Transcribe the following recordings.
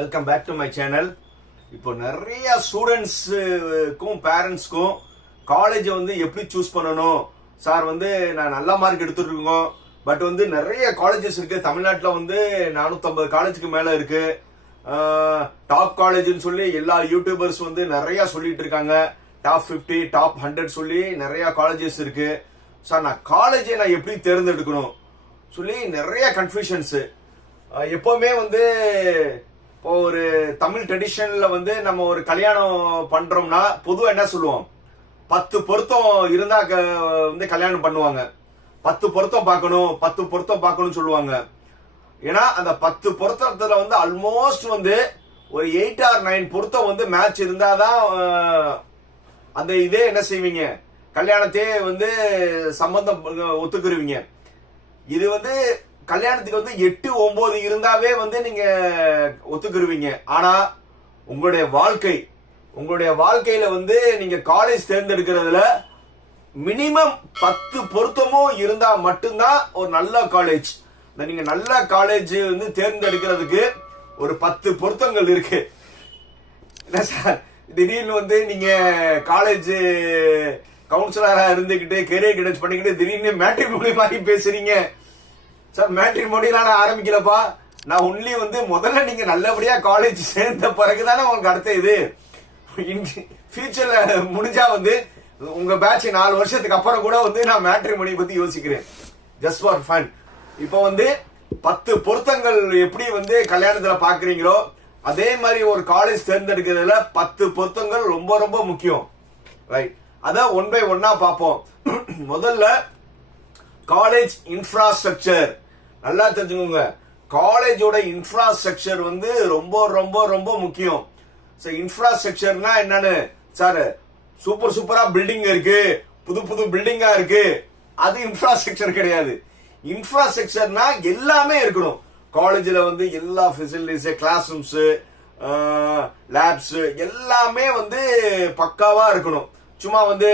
Welcome back to my channel இப்போ நிறைய ஸ்டூடெண்ட்ஸுக்கும் பேரண்ட்ஸ்க்கும் காலேஜை வந்து எப்படி சூஸ் பண்ணணும்? சார் வந்து நான் நல்ல மார்க் எடுத்துட்ருக்கோம் பட் வந்து நிறைய காலேஜஸ் இருக்குது தமிழ்நாட்டில் வந்து நானூற்றம்பது காலேஜுக்கு மேலே இருக்குது டாப் காலேஜ்னு சொல்லி எல்லா யூடியூபர்ஸ் வந்து நிறையா சொல்லிட்டு இருக்காங்க. டாப் 50 டாப் ஹண்ட்ரட் சொல்லி நிறையா காலேஜஸ் இருக்குது சார் நான் காலேஜை நான் எப்படி தேர்ந்தெடுக்கணும்? சொல்லி நிறைய கன்ஃபியூஷன்ஸு எப்போவுமே வந்து இப்போ ஒரு தமிழ் ட்ரெடிஷன்ல வந்து நம்ம ஒரு கல்யாணம் பண்றோம்னா பொதுவாக என்ன சொல்லுவோம்? பத்து பொருத்தம் இருந்தா க- வந்து கல்யாணம் பண்ணுவாங்க. பத்து பொருத்தம் பார்க்கணும் பத்து பொருத்தம் பார்க்கணும்னு சொல்லுவாங்க. ஏன்னா அந்த பத்து பொருத்தத்துல வந்து ஆல்மோஸ்ட் வந்து ஒரு எயிட் ஆர் நைன் பொருத்தம் வந்து மேட்ச் இருந்தாதான் தான் அந்த இதே என்ன செய்வீங்க? கல்யாணத்தையே வந்து சம்பந்தம் ஒத்துக்குருவீங்க. இது வந்து கல்யாணத்துக்கு வந்து எட்டு ஒன்பது இருந்தாவே வந்து நீங்க ஒத்துக்குருவீங்க. ஆனா உங்களுடைய வாழ்க்கை உங்களுடைய வாழ்க்கையில வந்து நீங்க காலேஜ் தேர்ந்தெடுக்கிறதுல மினிமம் பத்து பொருத்தமும் இருந்தா மட்டும்தான் ஒரு நல்ல காலேஜ் இந்த நீங்க நல்ல காலேஜ் வந்து தேர்ந்தெடுக்கிறதுக்கு ஒரு பத்து பொருத்தங்கள் இருக்கு. என்ன சார்? திடீர்னு வந்து நீங்க காலேஜ் கவுன்சிலரா இருந்துகிட்டு கெரியர் கைடன்ஸ் பண்ணிக்கிட்டு திடீர்னு மேட்ரிமோனி மாதிரி பேசுறீங்க. சார் மேட்ரிமோனிலாம் நான் ஆரம்பிக்கலப்பா. நான் ஒன்லி வந்து முதல்ல நீங்க நல்லபடியா காலேஜ் சேர்ந்த பிறகுதானே உங்களுக்கு அடுத்த இது. ஃபியூச்சர்ல முடிஞ்சா வந்து உங்க பேட்ச் நாலு வருஷத்துக்கு அப்புறம் கூட வந்து நான் மேட்ரிமோனி பத்தி யோசிக்கிறேன். ஜஸ்ட் ஃபார் ஃபன் இப்போ வந்து பத்து பொருத்தங்கள் எப்படி வந்து கல்யாணத்துல பாக்குறீங்களோ அதே மாதிரி ஒரு காலேஜ் தேர்ந்தெடுக்கிறதுல பத்து பொருத்தங்கள் ரொம்ப ரொம்ப முக்கியம். ரைட் அதான் ஒன் பை ஒன்னா பார்ப்போம். முதல்ல காலேஜ் இன்ஃப்ராஸ்ட்ரக்சர் நல்லா தெரிஞ்சுக்கோங்க. காலேஜோட இன்ஃப்ராஸ்ட்ரக்சர் வந்து ரொம்ப ரொம்ப ரொம்ப முக்கியம். ஸோ இன்ஃப்ராஸ்ட்ரக்சர்னா என்னன்னு? சார் சூப்பர் சூப்பரா பில்டிங் இருக்கு. புது புது பில்டிங்கா இருக்கு. அது இன்ஃப்ராஸ்ட்ரக்சர் கிடையாது. இன்ஃப்ராஸ்ட்ரக்சர்னா எல்லாமே இருக்கணும். காலேஜில் வந்து எல்லா ஃபெசிலிட்டிஸு கிளாஸ் ரூம்ஸு லேப்ஸு எல்லாமே வந்து பக்காவாக இருக்கணும். சும்மா வந்து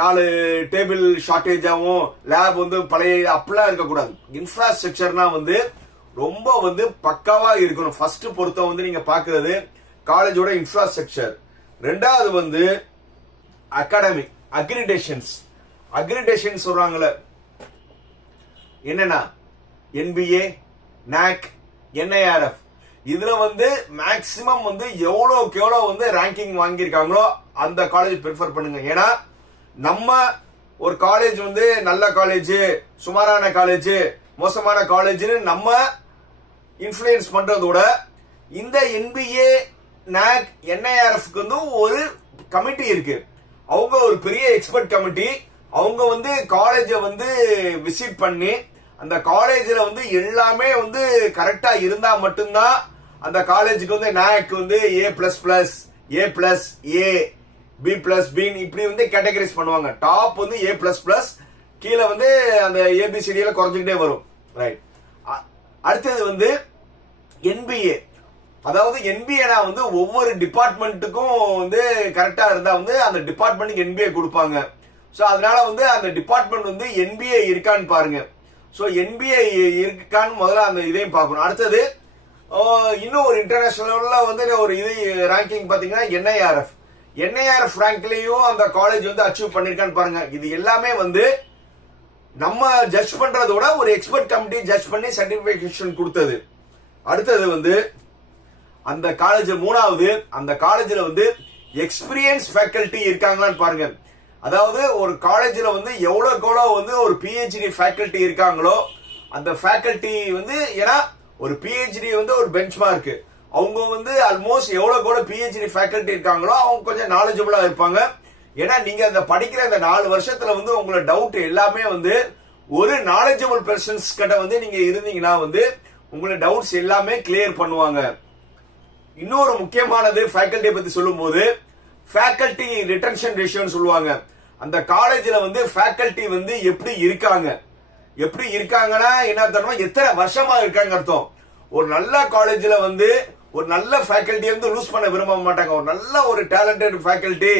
நாலு டேபிள் ஷார்ட்டேஜாகவும் லேப் வந்து பழைய அப்படிலாம் இருக்கக்கூடாது. இன்ஃப்ராஸ்ட்ரக்சர்னா வந்து ரொம்ப வந்து பக்காவா இருக்கணும். ஃபர்ஸ்ட் பொறுத்த வந்து நீங்க பாக்குறது காலேஜோட இன்ஃப்ராஸ்ட்ரக்சர் ரெண்டாவது வந்து அகாடமிக் அக்ரிடேஷன்ஸ் அக்ரிடேஷன் சொல்றாங்கல்ல. என்னன்னா என்பிஏ நாக் என்ஐஆர்எஃப் இதுல வந்து மேக்சிமம் வந்து எவ்வளோக்கு எவ்வளோ வந்து ரேங்கிங் வாங்கியிருக்காங்களோ அந்த காலேஜ் ப்ரிஃபர் பண்ணுங்க. ஏன்னா நம்ம ஒரு காலேஜ் வந்து நல்ல காலேஜ் சுமாரான காலேஜ் மோசமான காலேஜ்னு நம்ம இன்ஃப்ளூயன்ஸ் பண்றதோட இந்த என்பிஏ நாக் என்ஐஆர்எஃப்க்கு வந்து ஒரு கமிட்டி இருக்கு. அவங்க ஒரு பெரிய எக்ஸ்பர்ட் கமிட்டி அவங்க வந்து காலேஜை வந்து விசிட் பண்ணி அந்த காலேஜில் வந்து எல்லாமே வந்து கரெக்டாக இருந்தால் மட்டும்தான் அந்த காலேஜுக்கு வந்து நாயக் வந்து A plus plus A plus A B plus பின் இப்படி வந்து கேட்டகரைஸ் பண்ணுவாங்க. டாப் வந்து ஏ பிளஸ் பிளஸ் கீழே வந்து அந்த ஏபிசிடியில் குறைஞ்சிக்கிட்டே வரும். ரைட் அடுத்தது வந்து என்பிஏ அதாவது என்பிஏனா வந்து ஒவ்வொரு டிபார்ட்மெண்ட்டுக்கும் வந்து கரெக்டாக இருந்தால் வந்து அந்த டிபார்ட்மெண்ட்டுக்கு என்பிஏ கொடுப்பாங்க. ஸோ அதனால வந்து அந்த டிபார்ட்மெண்ட் வந்து என்பிஏ இருக்கான்னு பாருங்க. ஸோ என்பிஏ இருக்கான்னு முதல்ல அந்த இதையும் பார்க்கணும். அடுத்தது இன்னும் ஒரு இன்டர்நேஷனல்ல வந்து ஒரு இது ரேங்கிங் பார்த்தீங்கன்னா என்ஐஆர்எஃப் என்ஐஆர் ரேங்க்லயும் அந்த காலேஜ் வந்து அச்சீவ் பண்ணிருக்கான்னு பாருங்க. இது எல்லாமே வந்து நம்ம ஜட்ஜ் பண்றதோட ஒரு எக்ஸ்பர்ட் கமிட்டி ஜட்ஜ் பண்ணி சர்டிபிகேஷன் கொடுத்தது. அடுத்தது வந்து அந்த காலேஜ் மூணாவது அந்த காலேஜ்ல வந்து எக்ஸ்பீரியன்ஸ் ஃபேக்கல்டி இருக்காங்களான்னு பாருங்க. அதாவது ஒரு காலேஜ்ல வந்து எவ்வளவுக்கு வந்து ஒரு பிஹெச்டி ஃபேக்கல்ட்டி இருக்காங்களோ அந்த ஃபேக்கல்ட்டி வந்து ஏன்னா ஒரு பிஹெச்டி வந்து ஒரு பெஞ்ச் மார்க்கு அவங்க வந்து ஆல்மோஸ்ட் எவ்வளவு கூட பிஹெச்டி ஃபேக்கல்ட்டி இருக்காங்களோ அவங்க கொஞ்சம் நாலேஜபிளா இருப்பாங்க. ஏன்னா நீங்க அந்த படிக்கிற அந்த நாலு வருஷத்துல வந்து உங்களோட டவுட் எல்லாமே வந்து ஒரு நாலேஜபிள் பர்சன்ஸ் கிட்ட வந்து நீங்க இருந்தீங்கன்னா வந்து உங்களோட டவுட்ஸ் எல்லாமே கிளியர் பண்ணுவாங்க. இன்னொரு முக்கியமானது ஃபேக்கல்ட்டியை பத்தி சொல்லும்போது ஃபேக்கல்ட்டி ரிட்டன்ஷன் ரேஷியோன்னு சொல்லுவாங்க. அந்த காலேஜில் வந்து ஃபேக்கல்ட்டி வந்து எப்படி இருக்காங்க? எப்படி இருக்காங்கன்னா என்ன தரணும் எத்தனை வருஷமா இருக்காங்க அர்த்தம். ஒரு நல்ல காலேஜில் வந்து ஒரு நல்ல ஃபேக்கல்ட்டியை வந்து லூஸ் பண்ண விரும்ப மாட்டாங்க. ஒரு நல்ல ஒரு டேலண்டட் ஃபேக்கல்ட்டி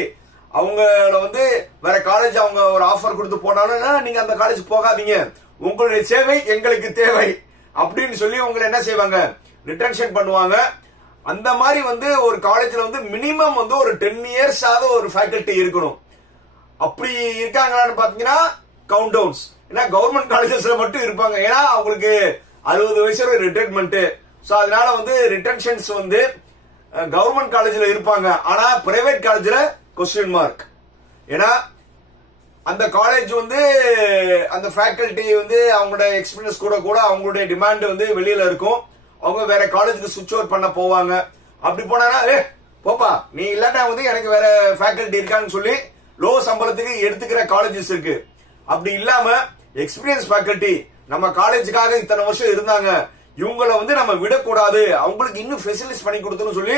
அவங்கள வந்து வேற காலேஜ் அவங்க ஒரு ஆஃபர் கொடுத்து போனாலும் நீங்க அந்த காலேஜ் போகாதீங்க. உங்களுடைய சேவை எங்களுக்கு தேவை. அப்படின்னு சொல்லி உங்களை என்ன செய்வாங்க? ரிட்டன்ஷன் பண்ணுவாங்க. அந்த மாதிரி வந்து ஒரு காலேஜ்ல வந்து மினிமம் வந்து ஒரு டென் இயர்ஸ் ஆக ஒரு ஃபேக்கல்ட்டி இருக்கணும். அப்படி இருக்காங்களான்னு பாத்தீங்கன்னா கவுண்ட் டவுன்ஸ் ஏன்னா கவர்மெண்ட் காலேஜஸ்ல மட்டும் இருப்பாங்க. ஏன்னா அவங்களுக்கு அறுபது வயசு வரை ஸோ அதனால வந்து ரிட்டன்ஷன்ஸ் வந்து கவர்மெண்ட் காலேஜில் இருப்பாங்க. ஆனால் பிரைவேட் காலேஜில் கொஸ்டின் மார்க் ஏன்னா அந்த காலேஜ் வந்து அந்த ஃபேக்கல்ட்டி வந்து அவங்களோட எக்ஸ்பீரியன்ஸ் கூட கூட அவங்களுடைய டிமாண்ட் வந்து வெளியில் இருக்கும். அவங்க வேற காலேஜுக்கு சுவிட்ச் ஓவர் பண்ண போவாங்க. அப்படி போனானா ஏ போப்பா நீ இல்லாட்டா வந்து எனக்கு வேற ஃபேக்கல்ட்டி இருக்கான்னு சொல்லி லோ சம்பளத்துக்கு எடுத்துக்கிற காலேஜஸ் இருக்கு. அப்படி இல்லாம எக்ஸ்பீரியன்ஸ் ஃபேக்கல்ட்டி நம்ம காலேஜுக்காக இத்தனை வருஷம் இருந்தாங்க. இவங்களை வந்து நம்ம விடக்கூடாது. அவங்களுக்கு இன்னும் ஃபெசிலிட்டிஸ் பண்ணி கொடுத்தோம்னு சொல்லி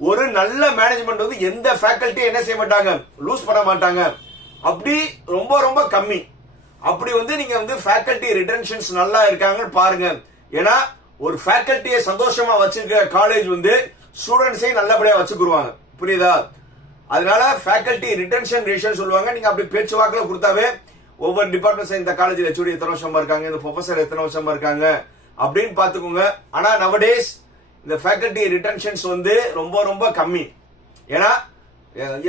ஒரு நல்ல மேனேஜ்மெண்ட் வந்து எந்த ஃபேக்கல்ட்டியும் என்ன செய்ய மாட்டாங்க? லூஸ் பண்ண மாட்டாங்க. அப்படி ரொம்ப ரொம்ப கம்மி. அப்படி வந்து நீங்க வந்து ஃபேக்கல்ட்டி ரிட்டன்ஷன்ஸ் நல்லா இருக்காங்கன்னு பாருங்க. ஏன்னா ஒரு ஃபேக்கல்ட்டியை சந்தோஷமா வச்சிருக்க காலேஜ் வந்து ஸ்டூடெண்ட்ஸையும் நல்லபடியா வச்சுக்குருவாங்க. புரியுதா? அதனால ஃபேக்கல்ட்டி ரிட்டன்ஷன் ரேஷன் சொல்லுவாங்க. நீங்க அப்படி பேச்சு வாக்கில் கொடுத்தாவே ஒவ்வொரு டிபார்ட்மெண்ட்ஸ் இந்த காலேஜில் ஹெச்ஓடி எத்தனை வருஷமா இருக்காங்க? இந்த ப்ரொஃபசர் எத்தனை வருஷமா இருக்காங்க? அப்படின்னு பாத்துக்கோங்க ஆனா நவடேஸ் இந்த ஃபேக்கல்ட்டி ரிட்டன்ஷன்ஸ் வந்து ரொம்ப ரொம்ப கம்மி. ஏன்னா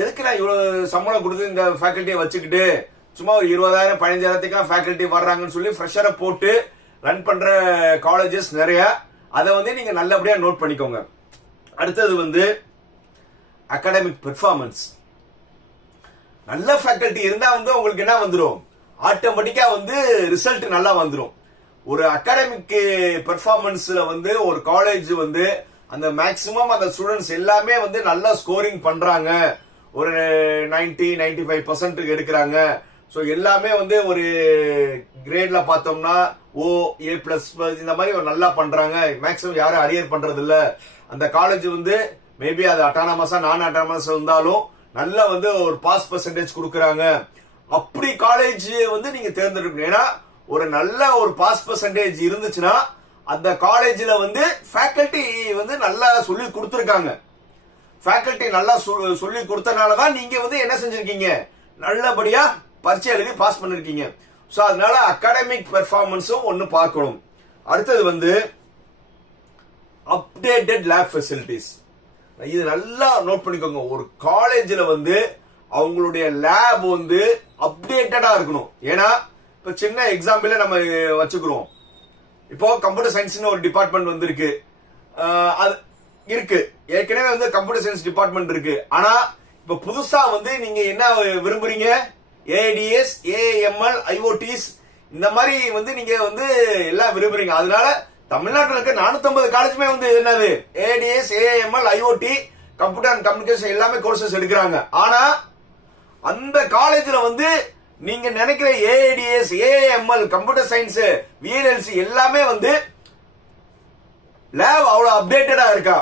எதுக்கு நான் இவ்வளவு சம்பளம் கொடுத்து இந்த ஃபேக்கல்ட்டியை வச்சுக்கிட்டு சும்மா ஒரு இருபதாயிரம் பதினஞ்சாயிரத்துக்குலாம் ஃபேக்கல்ட்டி வர்றாங்கன்னு சொல்லி ஃப்ரெஷரை போட்டு ரன் பண்ற காலேஜஸ் நிறைய. அதை வந்து நீங்க நல்லபடியா நோட் பண்ணிக்கோங்க. அடுத்தது வந்து அகாடமிக் பெர்ஃபார்மன்ஸ் நல்ல ஃபேக்கல்ட்டி இருந்தா வந்து உங்களுக்கு என்ன வந்துடும் ஆட்டோமேட்டிக்கா வந்து ரிசல்ட் நல்லா வந்துடும் ஒரு அகாடமிக் பெர்ஃபார்மன்ஸ்ல வந்து ஒரு காலேஜ் வந்து அந்த மேக்சிமம் அந்த ஸ்டூடெண்ட்ஸ் எல்லாமே வந்து நல்லா ஸ்கோரிங் பண்றாங்க. ஒரு 90 95% ஃபைவ் பர்சன்ட்டுக்கு எடுக்கிறாங்க. ஸோ எல்லாமே வந்து ஒரு கிரேட்ல பார்த்தோம்னா ஓ ஏ பிளஸ் இந்த மாதிரி நல்லா பண்றாங்க. மேக்ஸிமம் யாரும் அரியர் பண்றது இல்ல அந்த காலேஜ் வந்து மேபி அது அட்டானமஸா நான் அட்டானமஸ் இருந்தாலும் நல்லா வந்து ஒரு பாஸ் பர்சன்டேஜ் கொடுக்குறாங்க. அப்படி காலேஜ் வந்து நீங்க தேர்ந்தெடுக்கணும். ஏன்னா ஒரு நல்ல ஒரு பாஸ் பர்சன்டேஜ் இருந்துச்சுன்னா அந்த காலேஜில் வந்து ஃபேக்கல்ட்டி வந்து நல்லா சொல்லி கொடுத்துருக்காங்க. ஃபேக்கல்ட்டி நல்லா சொல்லி கொடுத்தனால தான் நீங்கள் வந்து என்ன செஞ்சுருக்கீங்க? நல்லபடியாக பரீட்சை எழுதி பாஸ் பண்ணிருக்கீங்க. ஸோ அதனால அகாடமிக் பெர்ஃபார்மன்ஸும் ஒன்று பார்க்கணும். அடுத்தது வந்து அப்டேட்டட் லேப் ஃபெசிலிட்டிஸ் இது நல்லா நோட் பண்ணிக்கோங்க. ஒரு காலேஜில் வந்து அவங்களுடைய லேப் வந்து அப்டேட்டடாக இருக்கணும். ஏன்னா இப்போ சின்ன எக்ஸாம்பிளே நம்ம வச்சுக்கிறோம். இப்போ கம்ப்யூட்டர் சயின்ஸ்னு ஒரு டிபார்ட்மெண்ட் வந்திருக்கு. அது இருக்கு. ஏற்கனவே வந்து கம்ப்யூட்டர் சயின்ஸ் டிபார்ட்மெண்ட் இருக்கு. ஆனா இப்போ புதுசா வந்து நீங்க என்ன விரும்புறீங்க? ஏடிஎஸ் ஏஎம்எல் ஐஓடிஸ் இந்த மாதிரி வந்து நீங்க வந்து எல்லாம் விரும்புறீங்க. அதனால தமிழ்நாட்டில் இருக்க 450 காலேஜுமே வந்து என்னது? ADS AML IOT computer and communication எல்லாமே கோர்சஸ் எடுக்கிறாங்க. ஆனா அந்த காலேஜ்ல வந்து நீங்க நினைக்கிற ADS AML computer science VLC எல்லாமே வந்து லேப் அவ்வளவு அப்டேட்டடா இருக்கா?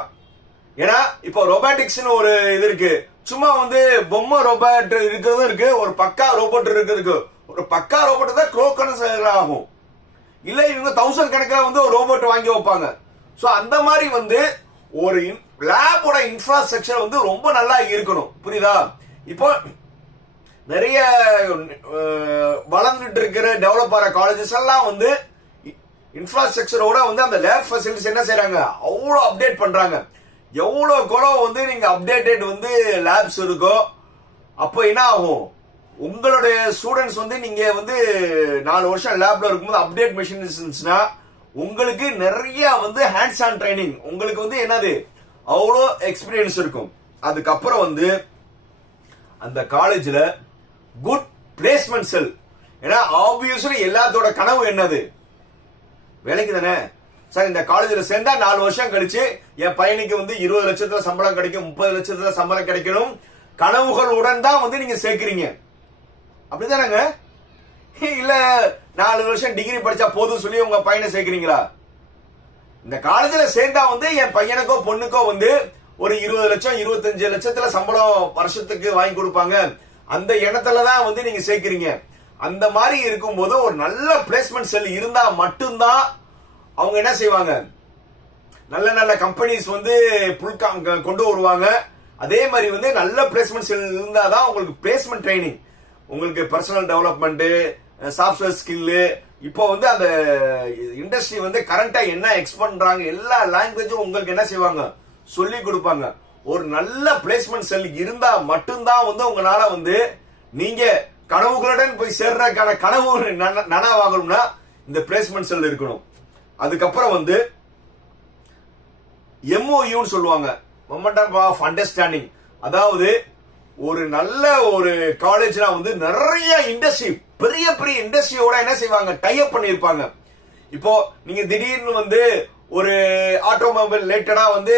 ஏன்னா இப்போ ரொபாட்டிக்ஸ்னு ஒரு இது இருக்கு. சும்மா வந்து பொம்மை ரோபோட் இருக்கிறதும் இருக்கு ஒரு பக்கா ரோபோட் இருக்கிறதுக்கு. ஒரு பக்கா ரோபோட் தான் குரோக்கன ஆகும். இல்ல இவங்க தௌசண்ட் கணக்கில் வந்து ஒரு ரோபோட் வாங்கி வைப்பாங்க. சோ அந்த மாதிரி வந்து ஒரு லேபோட இன்ஃப்ராஸ்ட்ரக்சர் வந்து ரொம்ப நல்லா இருக்கணும். புரியுதா? இப்போ நிறைய வளர்ந்துட்டு இருக்கிற டெவலப் ஆகிற காலேஜஸ் எல்லாம் வந்து இன்ஃப்ராஸ்ட்ரக்சரோட வந்து அந்த லேப் ஃபெசிலிட்டிஸ் என்ன செய்யறாங்க அவ்வளோ அப்டேட் பண்றாங்க. எவ்வளோ குளம் வந்து நீங்க அப்டேட்டட் வந்து லேப்ஸ் இருக்கோ அப்போ என்ன ஆகும்? உங்களுடைய ஸ்டூடெண்ட்ஸ் வந்து நீங்க வந்து நாலு வருஷம் லேப்ல இருக்கும்போது அப்டேட் மிஷின் இருந்துச்சுன்னா உங்களுக்கு நிறைய வந்து ஹேண்ட்ஸ் ஆன் ட்ரைனிங் உங்களுக்கு வந்து என்னது? அவ்வளோ எக்ஸ்பீரியன்ஸ் இருக்கும். அதுக்கப்புறம் வந்து அந்த காலேஜில் குட் பிளேஸ்மெண்ட் செல் ஏன்னா ஆப்வியஸ்லி எல்லாத்தோட கனவு என்னது? வேலைக்கு தானே? சார் இந்த காலேஜில் சேர்ந்தா நாலு வருஷம் கழிச்சு என் பையனுக்கு வந்து இருபது லட்சத்துல சம்பளம் கிடைக்கும் முப்பது லட்சத்துல சம்பளம் கிடைக்கணும். கனவுகளுடன் தான் வந்து நீங்க சேர்க்கிறீங்க. அப்படிதானங்க? இல்ல நாலு வருஷம் டிகிரி படிச்சா போதும் சொல்லி உங்க பையனை சேர்க்கிறீங்களா? இந்த காலேஜில் சேர்ந்தா வந்து என் பையனுக்கோ பொண்ணுக்கோ வந்து ஒரு இருபது லட்சம் இருபத்தஞ்சு லட்சத்துல சம்பளம் வருஷத்துக்கு வாங்கி கொடுப்பாங்க. அந்த இடத்துல தான் வந்து நீங்க சேர்க்கிறீங்க. அந்த மாதிரி இருக்கும்போது ஒரு நல்ல பிளேஸ்மெண்ட் செல் இருந்தா மட்டும்தான் அவங்க என்ன செய்வாங்க? நல்ல நல்ல கம்பெனிஸ் வந்து புல்கா கொண்டு வருவாங்க. அதே மாதிரி வந்து நல்ல பிளேஸ்மெண்ட் செல் இருந்தால் தான் உங்களுக்கு பிளேஸ்மெண்ட் ட்ரைனிங் உங்களுக்கு பர்சனல் டெவலப்மெண்ட்டு சாஃப்ட்வேர் ஸ்கில்லு இப்போ வந்து அந்த இண்டஸ்ட்ரி வந்து கரண்டா என்ன எக்ஸ் பண்ணுறாங்க எல்லா லாங்குவேஜும் உங்களுக்கு என்ன செய்வாங்க? சொல்லி கொடுப்பாங்க. ஒரு நல்ல பிளேஸ்மெண்ட் செல் இருந்தா மட்டும்தான் வந்து உங்களால வந்து நீங்க கனவுகளுடன் போய் சேர்றதுக்கான கனவு நனவாகணும்னா இந்த பிளேஸ்மெண்ட் செல் இருக்கணும். அதுக்கப்புறம் வந்து எம்ஓயூன்னு சொல்லுவாங்க. மொமெண்டம் ஆஃப் அண்டர்ஸ்டாண்டிங் அதாவது ஒரு நல்ல ஒரு காலேஜ்னா வந்து நிறைய இண்டஸ்ட்ரி பெரிய பெரிய இண்டஸ்ட்ரியோட என்ன செய்வாங்க? டைப் பண்ணியிருப்பாங்க. இப்போ நீங்க திடீர்னு வந்து ஒரு ஆட்டோமொபைல் ரிலேட்டடா வந்து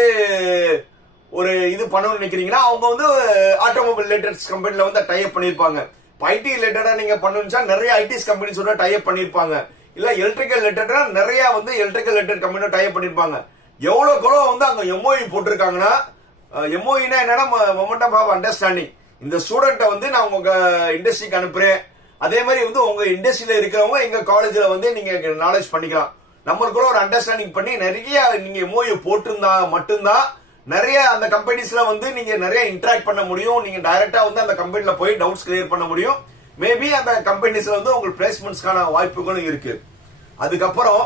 ஒரு இது பண்ணணும்னு நினைக்கிறீங்கன்னா அவங்க வந்து ஆட்டோமொபைல் ரிலேட்டட் கம்பெனில வந்து டைப் பண்ணியிருப்பாங்க. இப்போ ஐடி ரிலேட்டடா நீங்க பண்ணணும்னா நிறைய ஐடிஸ் கம்பெனிஸோட டைப் பண்ணியிருப்பாங்க. இல்ல எலக்ட்ரிக்கல் ரிலேட்டடா நிறைய வந்து எலக்ட்ரிக்கல் ரிலேட்டட் கம்பெனியோட டைப் பண்ணியிருப்பாங்க. எவ்வளவு எவ்வளவு வந்து அங்க எம்ஓஇ போட்டிருக்காங்கன்னா எம்ஓஇனா என்னன்னா மொமெண்டம் ஆஃப் அண்டர்ஸ்டாண்டிங் இந்த ஸ்டூடெண்ட்டை வந்து நான் உங்க இண்டஸ்ட்ரிக்கு அனுப்புறேன். அதே மாதிரி வந்து உங்க இண்டஸ்ட்ரியில இருக்கிறவங்க எங்க காலேஜ்ல வந்து நீங்க நாலேஜ் பண்ணிக்கலாம். நம்மளுக்குள்ள ஒரு அண்டர்ஸ்டாண்டிங் பண்ணி நிறைய நீங்க எம்ஓஇ போட்டிருந்தா மட்டும்தான் நிறைய அந்த கம்பெனிஸ்ல வந்து நீங்க நிறைய இன்ட்ராக்ட் பண்ண முடியும். நீங்க டைரக்டா வந்து அந்த கம்பெனில போய் டவுட்ஸ் கிளியர் பண்ண முடியும். மேபி அந்த கம்பெனிஸ்ல வந்து உங்களுக்கு பிளேஸ்மெண்ட்ஸ்க்கான வாய்ப்புகளும் இருக்கு. அதுக்கப்புறம்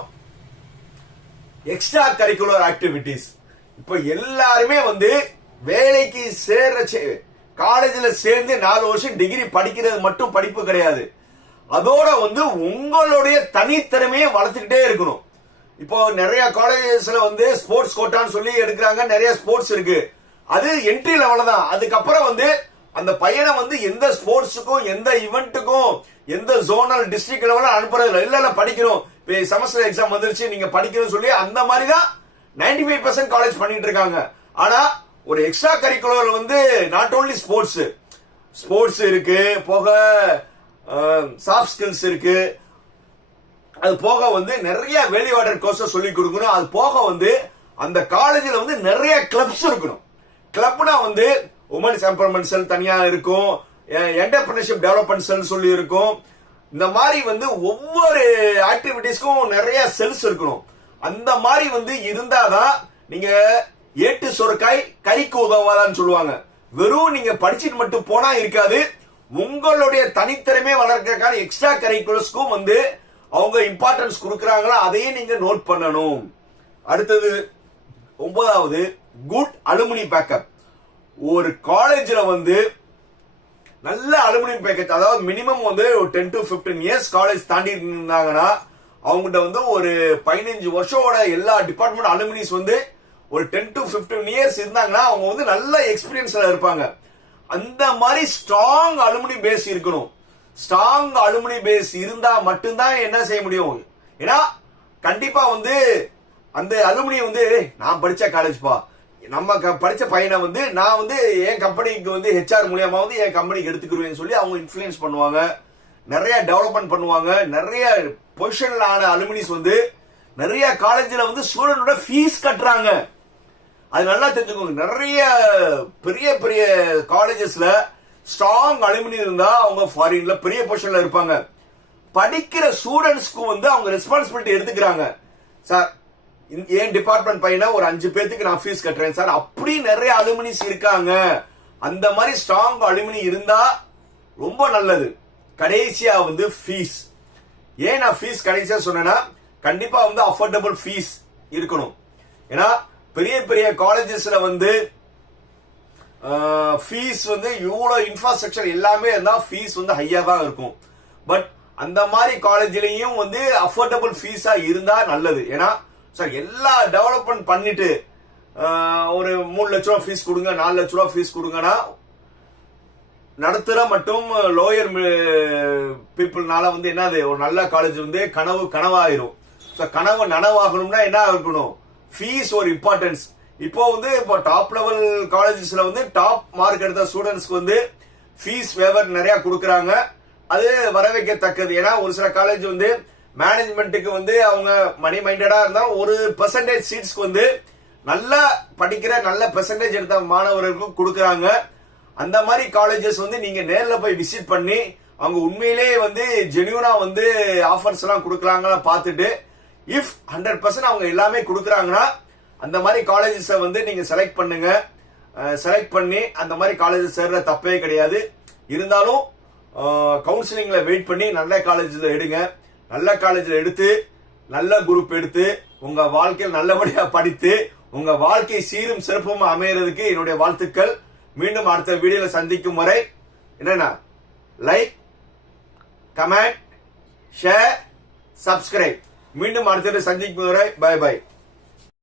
எக்ஸ்ட்ரா கரிக்குலர் ஆக்டிவிட்டிஸ் இப்போ எல்லாருமே வந்து வேலைக்கு சேர்ற காலேஜில் சேர்ந்து நாலு வருஷம் டிகிரி படிக்கிறது மட்டும் படிப்பு கிடையாது. அதோட வந்து உங்களுடைய தனித்திறமையை வளர்த்துக்கிட்டே இருக்கணும். இப்போ நிறைய காலேஜஸ்ல வந்து ஸ்போர்ட்ஸ் கோட்டான்னு சொல்லி எடுக்கிறாங்க. நிறைய ஸ்போர்ட்ஸ் இருக்கு. அது என்ட்ரி லெவல தான். அதுக்கப்புறம் வந்து அந்த பையனை வந்து எந்த ஸ்போர்ட்ஸுக்கும் எந்த இவெண்ட்டுக்கும் எந்த ஜோனல் டிஸ்ட்ரிக்ட் லெவலில் அனுப்புறது இல்லை. இல்லை படிக்கிறோம் இப்போ செமஸ்டர் எக்ஸாம் வந்துருச்சு நீங்க படிக்கணும்னு சொல்லி அந்த மாதிரி தான் நைன்டி ஃபைவ் பர்சன்ட் காலேஜ் பண்ணிட்டு இருக்காங்க. ஆனா ஒரு எக்ஸ்ட்ரா கரிக்குலர் வந்து நாட் ஓன்லி ஸ்போர்ட்ஸ் ஸ்போர்ட்ஸ் இருக்கு போக சாஃப்ட் ஸ்கில்ஸ் இருக்கு. அது போக வந்து நிறைய வெளிவாடர் ஆர்டர் கோர்ஸ் சொல்லி கொடுக்கணும். அது போக வந்து அந்த காலேஜில் வந்து நிறைய கிளப்ஸ் இருக்கணும். கிளப்னா வந்து உமன்ஸ் எம்பவர்மெண்ட் செல் தனியாக இருக்கும். என்டர்பிரினர்ஷிப் டெவலப்மெண்ட் செல் சொல்லி இருக்கும். இந்த மாதிரி வந்து ஒவ்வொரு ஆக்டிவிட்டிஸ்க்கும் நிறைய செல்ஸ் இருக்கணும். அந்த மாதிரி வந்து இருந்தாதான் நீங்க ஏட்டு சொற்காய் கைக்கு உதவாதான்னு சொல்லுவாங்க. வெறும் நீங்க படிச்சுட்டு மட்டும் போனா இருக்காது. உங்களுடைய தனித்திறமை வளர்க்கறதுக்கான எக்ஸ்ட்ரா கரிக்குலர்ஸ்க்கும் வந்து அவங்க இம்பார்ட்டன்ஸ் கொடுக்குறாங்களோ அதையும் நீங்க நோட் பண்ணணும். அடுத்தது ஒன்பதாவது குட் அலுமினி பேக்கப் ஒரு காலேஜில் வந்து நல்ல அலுமினி பேக்கேஜ் அதாவது மினிமம் வந்து ஒரு டென் டு 15 இயர்ஸ் காலேஜ் தாண்டி இருந்தாங்கன்னா அவங்ககிட்ட வந்து ஒரு பதினஞ்சு வருஷோட எல்லா டிபார்ட்மெண்ட் அலுமினிஸ் வந்து ஒரு டென் டு 15 இயர்ஸ் இருந்தாங்கன்னா அவங்க வந்து நல்ல எக்ஸ்பீரியன்ஸ்ல இருப்பாங்க. அந்த மாதிரி ஸ்ட்ராங் அலுமினி பேஸ் இருக்கணும். ஸ்ட்ராங் அலுமினி பேஸ் இருந்தா மட்டும்தான் என்ன செய்ய முடியும்? ஏன்னா கண்டிப்பா வந்து அந்த அலுமினியம் வந்து நான் படிச்ச காலேஜ்ப்பா நம்ம க- படிச்ச பையனை வந்து நான் வந்து என் கம்பெனிக்கு வந்து ஹெச்ஆர் மூலியமா வந்து என் கம்பெனிக்கு எடுத்துக்கிடுவேன்னு சொல்லி அவங்க இன்ஃபுளுயன்ஸ் பண்ணுவாங்க. நிறைய டெவலப்மெண்ட் பண்ணுவாங்க. நிறைய பொசிஷன்ல ஆன அலுமினிஸ் வந்து நிறைய காலேஜில் வந்து ஸ்டூடெண்டோட ஃபீஸ் கட்டுறாங்க. அது நல்லா தெரிஞ்சுக்கோங்க. நிறைய பெரிய பெரிய காலேஜஸ்ல ஸ்ட்ராங் அலுமினி இருந்தா அவங்க ஃபாரின்ல பெரிய பொசிஷன்ல இருப்பாங்க. படிக்கிற ஸ்டூடெண்ட்ஸ்க்கு வந்து அவங்க ரெஸ்பான்சிபிலிட்டி எடுத்துக்கிறாங்க. சார் இந்த- என் டிபார்ட்மெண்ட் பையனை ஒரு அஞ்சு பேர்த்துக்கு நான் ஃபீஸ் கட்டுறேன். சார் அப்படி நிறைய அலுமினிஸ் இருக்காங்க. அந்த மாதிரி ஸ்ட்ராங் அலுமினி இருந்தா ரொம்ப நல்லது. கடைசியா வந்து ஃபீஸ் ஏன் நான் ஃபீஸ் கடைசியா சொன்னேன்னா கண்டிப்பா வந்து அஃபோர்டபுள் ஃபீஸ் இருக்கணும். ஏன்னா பெரிய பெரிய காலேஜஸ்ல வந்து ஃபீஸ் வந்து இவ்வளோ இன்ஃப்ராஸ்ட்ரக்சர் எல்லாமே இருந்தால் ஃபீஸ் வந்து ஹையாக தான் இருக்கும். பட் அந்த மாதிரி காலேஜ்லேயும் வந்து அஃபோர்டபுள் ஃபீஸாக இருந்தால் நல்லது. ஏன்னா சார் எல்லா டெவலப்மெண்ட் பண்ணிட்டு ஒரு மூணு லட்ச ரூபா ஃபீஸ் கொடுங்க நாலு லட்ச ரூபா ஃபீஸ் கொடுங்கன்னா நடத்துகிற மட்டும் லோயர் பீப்புள்னால வந்து என்னது? ஒரு நல்ல காலேஜ் வந்து கனவு கனவாயிரும். ஸோ கனவு நனவாகணும்னா என்ன இருக்கணும் ஃபீஸ் ஒரு இம்பார்ட்டன்ஸ் இப்போ வந்து இப்போ டாப் லெவல் காலேஜஸ்ல வந்து டாப் மார்க் எடுத்த ஸ்டூடெண்ட்ஸ்க்கு வந்து ஃபீஸ் வேவர் நிறைய கொடுக்குறாங்க. அது வரவேற்கத்தக்கது ஏன்னா ஒரு சில காலேஜ் வந்து மேனேஜ்மெண்ட்டுக்கு வந்து அவங்க மணி மைண்டடா இருந்தா ஒரு பெர்சன்டேஜ் சீட்ஸ்க்கு வந்து நல்லா படிக்கிற நல்ல பெர்சன்டேஜ் எடுத்த மாணவர்களுக்கும் கொடுக்குறாங்க. அந்த மாதிரி காலேஜஸ் வந்து நீங்க நேர்ல போய் விசிட் பண்ணி அவங்க உண்மையிலேயே வந்து ஜெனியூனா வந்து ஆஃபர்ஸ் எல்லாம் கொடுக்குறாங்களா பார்த்துட்டு இஃப் ஹண்ட்ரட் பர்சன்ட் அவங்க எல்லாமே கொடுக்குறாங்கன்னா அந்த மாதிரி காலேஜஸை வந்து நீங்க செலக்ட் பண்ணுங்க. செலக்ட் பண்ணி அந்த மாதிரி காலேஜஸ் சேர்ற தப்பே கிடையாது. இருந்தாலும் கவுன்சிலிங்கில் வெயிட் பண்ணி நல்ல காலேஜில் எடுங்க. நல்ல காலேஜில் எடுத்து நல்ல குரூப் எடுத்து உங்க வாழ்க்கையில் நல்லபடியாக படித்து உங்க வாழ்க்கை சீரும் சிறப்பும் அமையறதுக்கு என்னுடைய வாழ்த்துக்கள். மீண்டும் அடுத்த வீடியோவில் சந்திக்கும் வரை என்னன்னா லைக் கமெண்ட் ஷேர் சப்ஸ்கிரைப் மீண்டும் அடுத்த சந்திக்கும் வரை பை பை